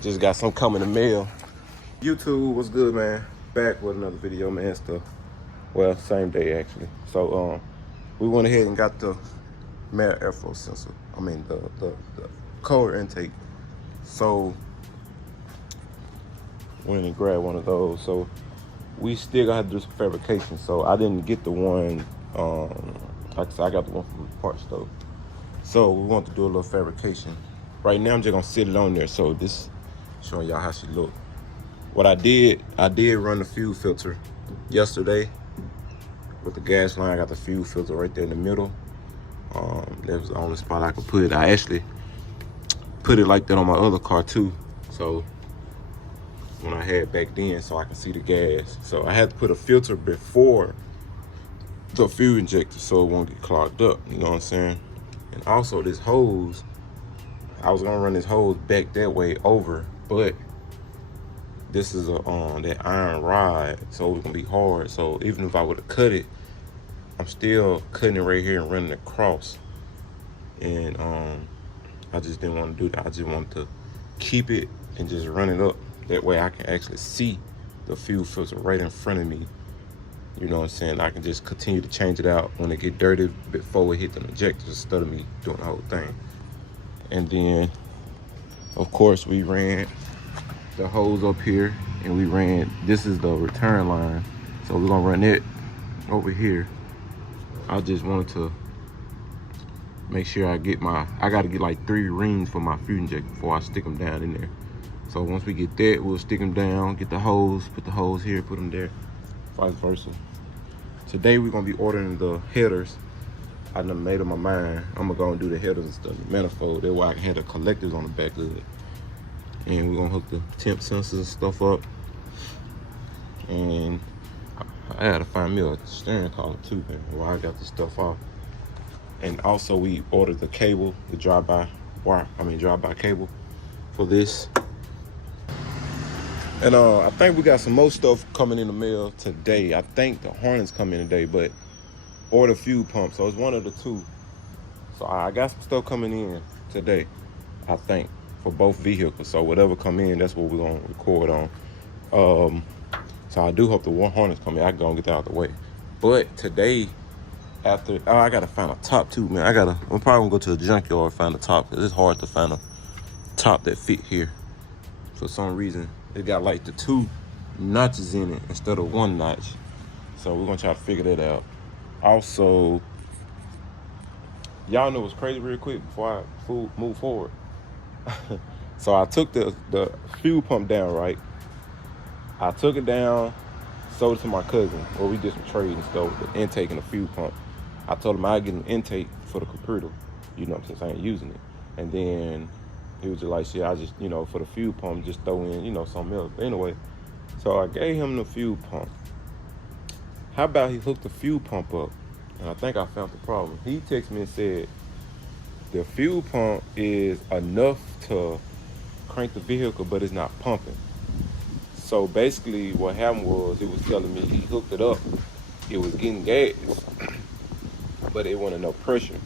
Just got some coming in the mail. YouTube, what's good, man? Back with another video, man. Stuff. Well, same day actually. So we went ahead and got the Merit airflow sensor. I mean the color intake. So went and grabbed one of those. So we still gonna have to do some fabrication. So I didn't get the one. Like I said, I got the one from the parts store. So we want to do a little fabrication. Right now I'm just gonna sit it on there. So this showing y'all how she look. What I did run the fuel filter yesterday with the gas line. I got the fuel filter right there in the middle. That was the only spot I could put it. I actually put it like that on my other car too. So when I had back then, so I can see the gas. So I had to put a filter before the fuel injector so it won't get clogged up. You know what I'm saying? And also this hose, I was gonna run this hose back that way over, but this is a that iron rod, so it's gonna be hard. So even if I would have cut it, I'm still cutting it right here and running across. And I just didn't want to do that. I just wanted to keep it and just run it up. That way I can actually see the fuel filter right in front of me. You know what I'm saying? I can just continue to change it out when it get dirty before it hit the injector instead of me doing the whole thing. And then, of course, we ran the hose up here, and we ran, this is the return line. So we're gonna run it over here. I just wanted to make sure I gotta get like 3 rings for my fuel injector before I stick them down in there. So once we get that, we'll stick them down, get the hose, put the hose here, put them there, vice versa. Today we're gonna be ordering the headers. I done made up my mind. I'm gonna go and do the headers and stuff, the manifold. That way I can have the collectors on the back of it. And we're gonna hook the temp sensors and stuff up. And I had to find me a steering column too, man, while I got this stuff off. And also we ordered the cable, the drive-by cable for this. And I think we got some more stuff coming in the mail today. I think the Hornets come in today, but or the fuel pump. So it's one of the two. So I got some stuff coming in today, I think, for both vehicles. So whatever come in, that's what we're gonna record on. So I do hope the Hornets come in. I can go and get that out of the way. But today, after I gotta find a top too, man. I'm probably gonna go to the junkyard and find a top, because it's hard to find a top that fit here. For some reason, it got like the 2 notches in it instead of 1 notch. So we're gonna try to figure that out. Also, y'all know what's crazy real quick before I move forward. So I took the fuel pump down, right? I took it down, sold it to my cousin. Well, we did some trading stuff with the intake and the fuel pump. I told him I'd get an intake for the computer, you know, since I ain't using it. And then he was just like, shit, I just, you know, for the fuel pump, just throw in, you know, something else. But anyway, so I gave him the fuel pump. How about he hooked the fuel pump up? And I think I found the problem. He texted me and said, the fuel pump is enough to crank the vehicle, but it's not pumping. So basically what happened was, it was telling me he hooked it up. It was getting gas, but it wasn't no pressure.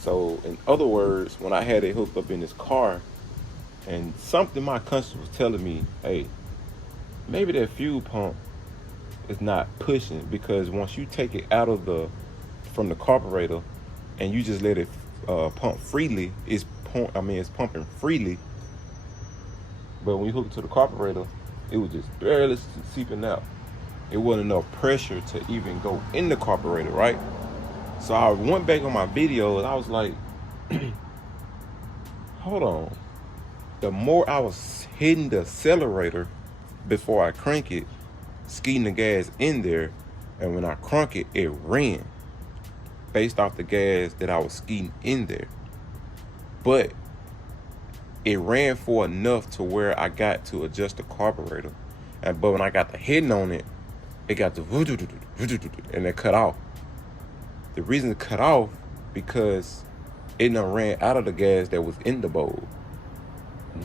So in other words, when I had it hooked up in this car, and something my conscience was telling me, hey, maybe that fuel pump is not pushing, because once you take it out of from the carburetor and you just let it pump freely, it's pumping freely. But when you hook it to the carburetor, it was just barely seeping out. It wasn't enough pressure to even go in the carburetor, right? So I went back on my video and I was like, hold on. The more I was hitting the accelerator before I crank it, skeeting the gas in there, and when I crunk it, it ran based off the gas that I was skeeting in there. But it ran for enough to where I got to adjust the carburetor. But when I got the hitting on it, it got to and it cut off. The reason it cut off, because it done ran out of the gas that was in the bowl.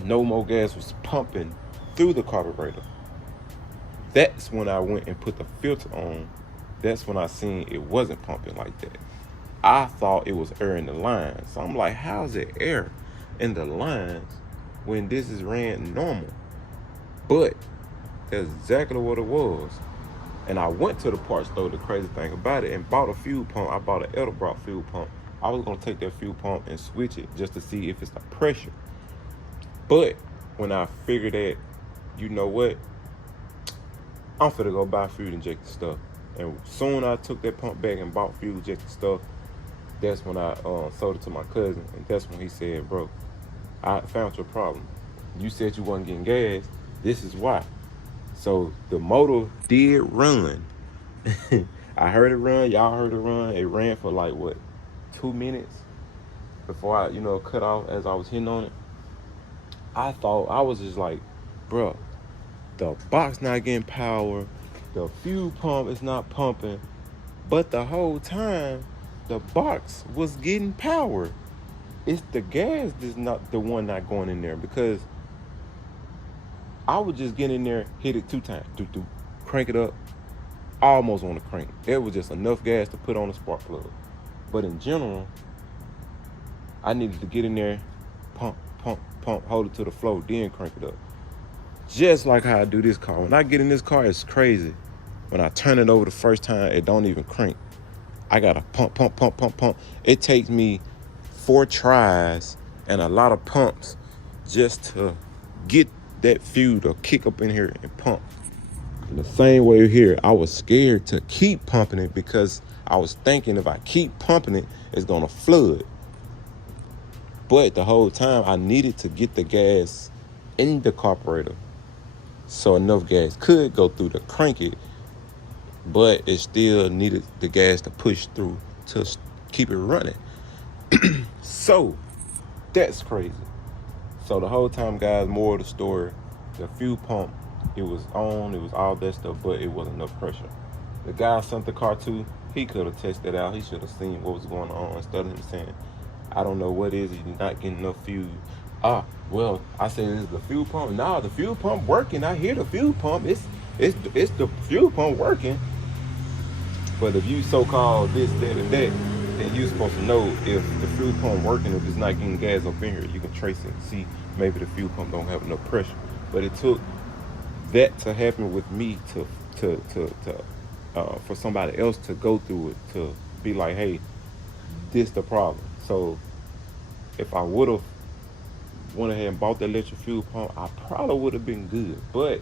No more gas was pumping through the carburetor. That's when I went and put the filter on. That's when I seen it wasn't pumping like that. I thought it was air in the lines. So I'm like, how's it air in the lines when this is ran normal. But that's exactly what it was. And I went to the parts store, the crazy thing about it, and bought a fuel pump. I bought an Edelbrock fuel pump. I was gonna take that fuel pump and switch it just to see if it's the pressure. But when I figured that, you know what, I'm finna go buy fuel injected stuff. And soon I took that pump back and bought fuel injected stuff. That's when I sold it to my cousin, and that's when he said, bro, I found your problem. You said you wasn't getting gas. This is why. So the motor did run. I heard it run. Y'all heard it run. It ran for like, what, 2 minutes before I, cut off as I was hitting on it. I thought, I was just like, bro, the box not getting power. The fuel pump is not pumping. But the whole time, the box was getting power. It's the gas that's not the one not going in there, because I would just get in there, hit it 2 times, crank it up, almost on the crank. There was just enough gas to put on the spark plug. But in general, I needed to get in there, pump, hold it to the floor, then crank it up. Just like how I do this car. When I get in this car, it's crazy. When I turn it over the first time, it don't even crank. I gotta pump. It takes me 4 tries and a lot of pumps just to get that fuel to kick up in here and pump. In the same way here, I was scared to keep pumping it because I was thinking if I keep pumping it, it's gonna flood. But the whole time I needed to get the gas in the carburetor so enough gas could go through to crank it, but it still needed the gas to push through to keep it running. So that's crazy. So the whole time, guys, more of the story, the fuel pump, it was on, it was all that stuff, but it wasn't enough pressure. The guy I sent the car to, he could have tested out. He should have seen what was going on instead of him saying, I don't know what is, he's not getting enough fuel. Well, I said, is the fuel pump? Nah, the fuel pump working. I hear the fuel pump. It's the fuel pump working. But if you so-called this, that, and that, then you're supposed to know if the fuel pump working, if it's not getting gas up in here, you can trace it and see maybe the fuel pump don't have enough pressure. But it took that to happen with me for somebody else to go through it, to be like, hey, this the problem. So if I would have went ahead and bought the electric fuel pump, I probably would have been good. But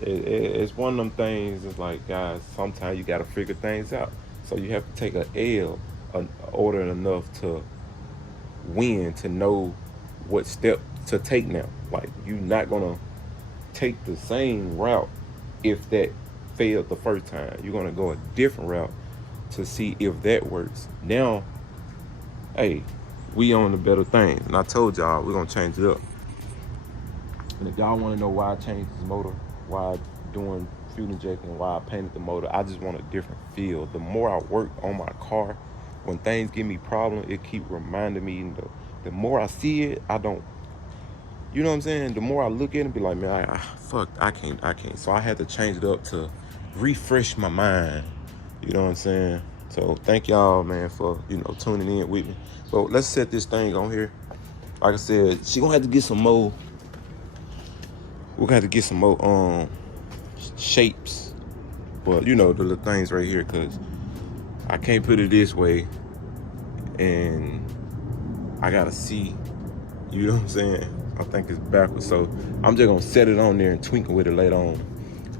it's one of them things. It's like, guys, sometimes you got to figure things out. So you have to take an L, order enough to win, to know what step to take now. Like, you're not gonna take the same route if that failed the first time. You're gonna go a different route to see if that works. Now, hey, we on the better things, and I told y'all we're gonna change it up. And if y'all want to know why I changed this motor, why I doing fuel injecting, why I painted the motor, I just want a different feel. The more I work on my car, when things give me problems, it keep reminding me. The more I see it, I don't. You know what I'm saying? The more I look at it and be like, man, I can't. So I had to change it up to refresh my mind. You know what I'm saying? So thank y'all, man, for, tuning in with me. But let's set this thing on here. Like I said, she gonna have to get some more. We're gonna have to get some more shapes. But the little things right here, cause I can't put it this way and I gotta see. You know what I'm saying? I think it's backwards. So I'm just gonna set it on there and twinkle with it later on.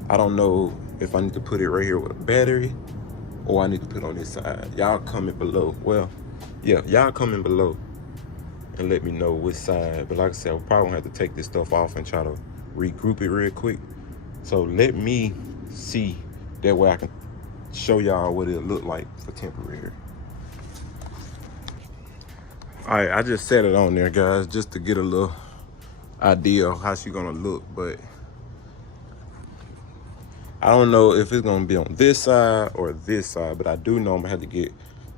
I don't know if I need to put it right here with a battery or I need to put it on this side. Y'all comment below. Well, yeah, y'all comment below and let me know which side. But like I said, I probably gonna have to take this stuff off and try to regroup it real quick. So let me see, that way I can show y'all what it look like for temporary. All right, I just set it on there, guys, just to get a little idea of how she gonna look. But I don't know if it's gonna be on this side or this side, but I do know I'm gonna have to get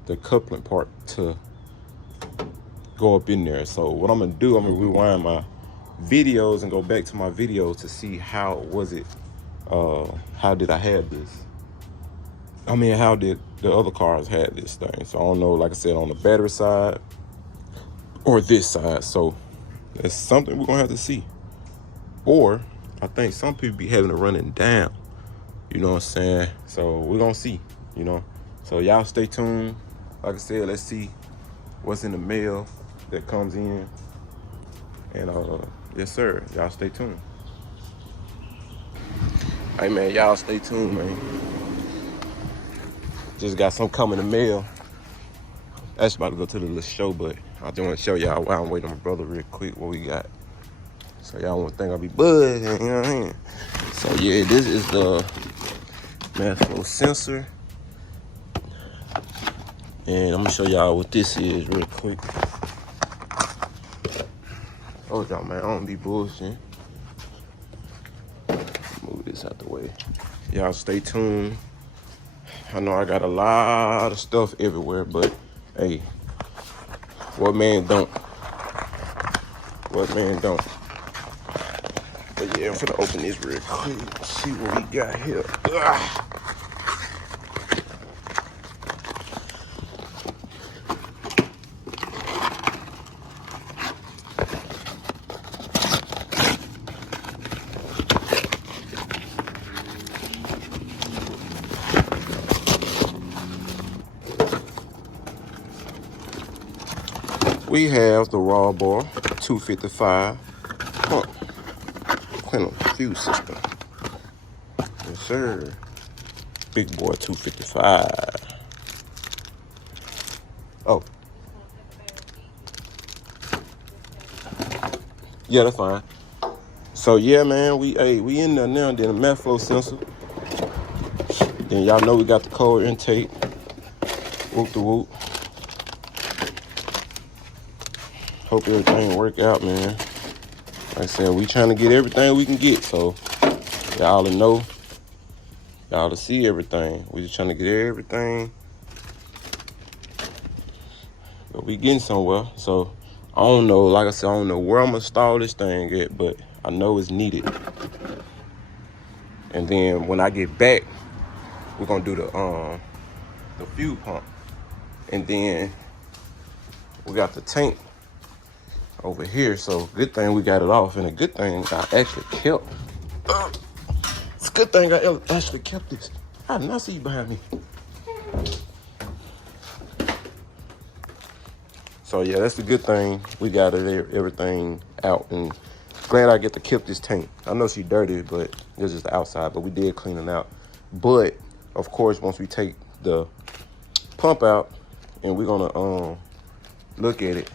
the coupling part to go up in there. So what I'm gonna do, I'm gonna rewind my videos and go back to my videos to see how was it, how did I have this? I mean, how did the other cars have this thing? So I don't know, like I said, on the battery side or this side. So That's something we're gonna have to see. Or I think some people be having it running down. You know what I'm saying? So we're gonna see, you know. So y'all stay tuned. Like I said, let's see what's in the mail that comes in. And yes sir, y'all stay tuned. Hey man, y'all stay tuned, man. Just got some coming in the mail. That's about to go to the little show, but I just want to show y'all while I'm waiting on my brother real quick what we got. So y'all won't think I'll be buzzing, you know what I mean? So yeah, this is the mass flow sensor. And I'm gonna show y'all what this is real quick. Oh y'all, man, I don't be bullshitting. Move this out the way. Y'all stay tuned. I know I got a lot of stuff everywhere, but hey, what man don't? What man don't? But yeah, I'm finna open this real quick. See what we got here. Ugh. We have the Raw Bar 255 pump cleaner fuse system. Yes, sir. Big boy 255. Oh. Yeah, that's fine. So yeah, man, we in there now. Then the mass flow sensor. Then y'all know we got the cold intake. Whoop the whoop. Hope everything work out, man. Like I said, we trying to get everything we can get, so y'all to know, y'all to see everything. We just trying to get everything, but we getting somewhere. So I don't know, like I said, I don't know where I'm gonna install this thing at, but I know it's needed. And then when I get back, we're gonna do the fuel pump, and then we got the tank over here. So good thing we got it off, and a good thing I actually kept. It's a good thing I actually kept this. I did not see you behind me. So yeah, that's the good thing. We got everything out, and glad I get to keep this tank. I know she's dirty, but it's just the outside, but we did clean it out. But of course, once we take the pump out, and we're gonna look at it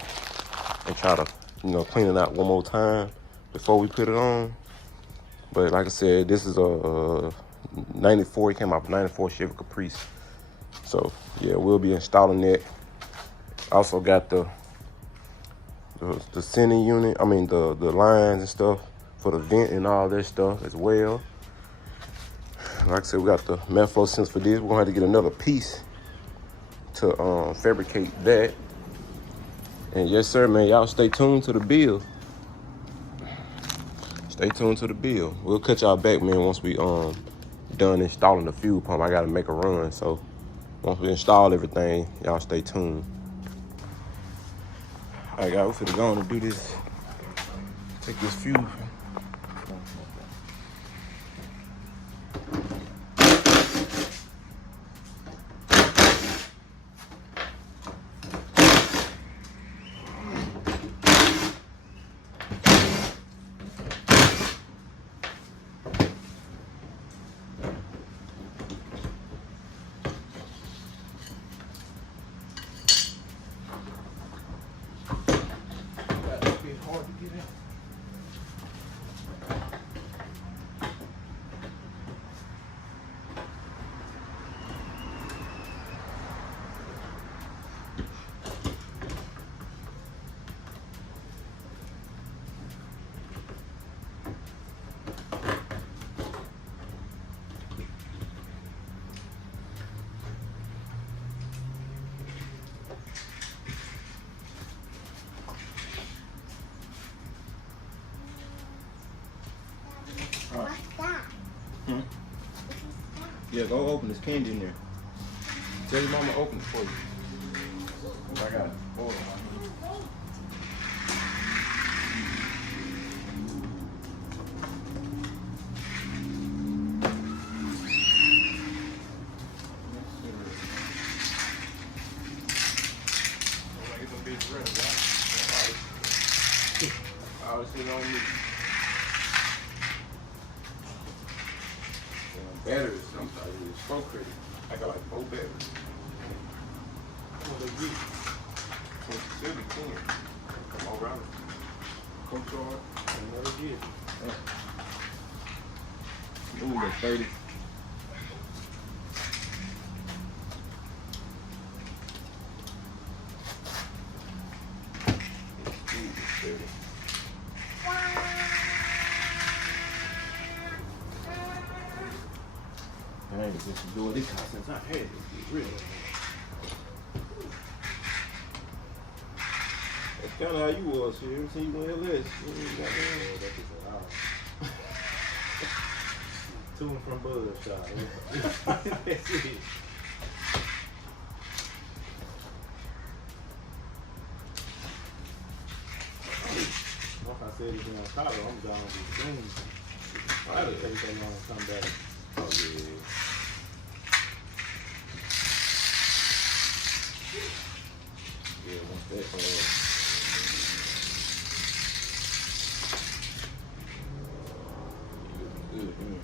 and try to, clean it out one more time before we put it on. But like I said, this is a 94. It came out of 94 Chevy Caprice. So yeah, we'll be installing that. Also got the sending unit. I mean the lines and stuff for the vent and all that stuff as well. Like I said, we got the mass flow sensor for this. We're gonna have to get another piece to fabricate that. And yes, sir, man, y'all stay tuned to the bill. Stay tuned to the bill. We'll cut y'all back, man, once we done installing the fuel pump. I gotta make a run, so once we install everything, y'all stay tuned. All right, guys, we're finna go on and do this. Take this fuel. Yeah, go open this candy in there. Tell your mama open it for you. I got it. sitting on me. Batteries, sometimes it's so crazy. I got like 4 batteries. What they get? 27, 10. Come on, around. Coach on, another get. Ooh, that's 30. I ain't just doing this since I had it. Really. That's kind of how you was here. Ever since you went LS, To and from Bud Shop. That's it. Once I said it's on Colorado, I'm gone soon. I had to take that long to come back. oh yeah. Yeah, once that good, man.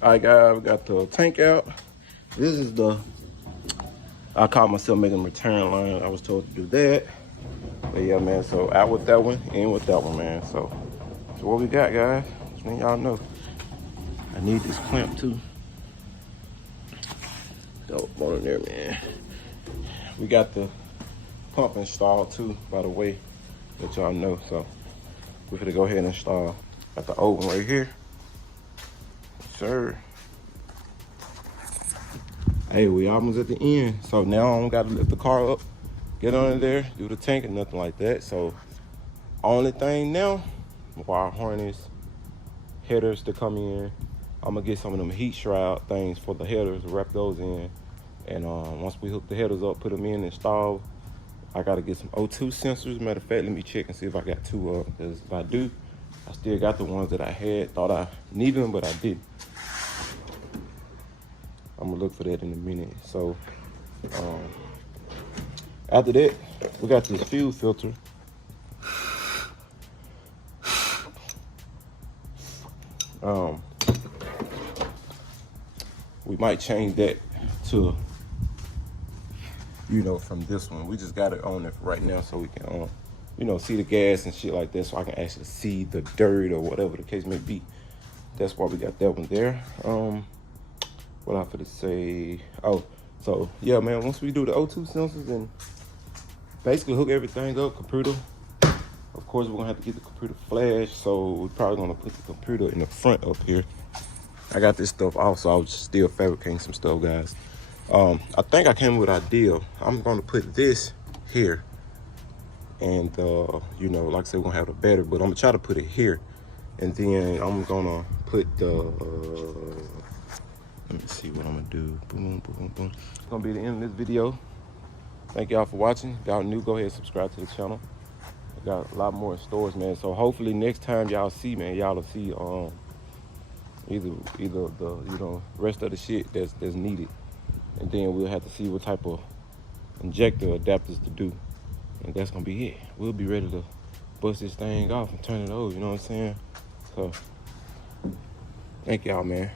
All right, guys, we got the tank out. This is I caught myself making a return line. I was told to do that. But yeah, man, so out with that one, in with that one, man. So what we got, guys. Just let y'all know. I need this clamp too. Dope on there, man. We got the pump installed too, by the way, that y'all know. So we're gonna go ahead and install. Got the old one right here. Sir. Hey, we almost at the end. So now I don't gotta lift the car up, get under there, do the tank and nothing like that. So only thing now, wire harness, headers to come in. I'm gonna get some of them heat shroud things for the headers, wrap those in. And once we hook the headers up, put them in, install, I gotta get some O2 sensors. Matter of fact, let me check and see if I got 2 of them. Because if I do, I still got the ones that I had, thought I needed them, but I didn't. I'm gonna look for that in a minute. So after that, we got this fuel filter. We might change that to, you know, from this one. We just got it on it right now so we can, you know, see the gas and shit like that, so I can actually see the dirt or whatever the case may be. That's why we got that one there. What I for to say? Oh, so yeah, man. Once we do the O2 sensors and basically hook everything up, computer. Of course, we're gonna have to get the computer flash. So we're probably gonna put the computer in the front up here. I got this stuff off, so I was still fabricating some stuff, guys. I think I came with an idea. I'm gonna put this here, and you know, like I said, we're gonna have the battery, but I'm gonna try to put it here, and then I'm gonna put the. Let me see what I'm gonna do. Boom, boom, boom. It's gonna be the end of this video. Thank y'all for watching. If y'all new, go ahead and subscribe to the channel. I got a lot more in stores, man. So hopefully next time y'all see, man, y'all will see either the, you know, rest of the shit that's needed, and then we'll have to see what type of injector adapters to do, and that's gonna be it. We'll be ready to bust this thing off and turn it over. You know what I'm saying? So thank y'all, man.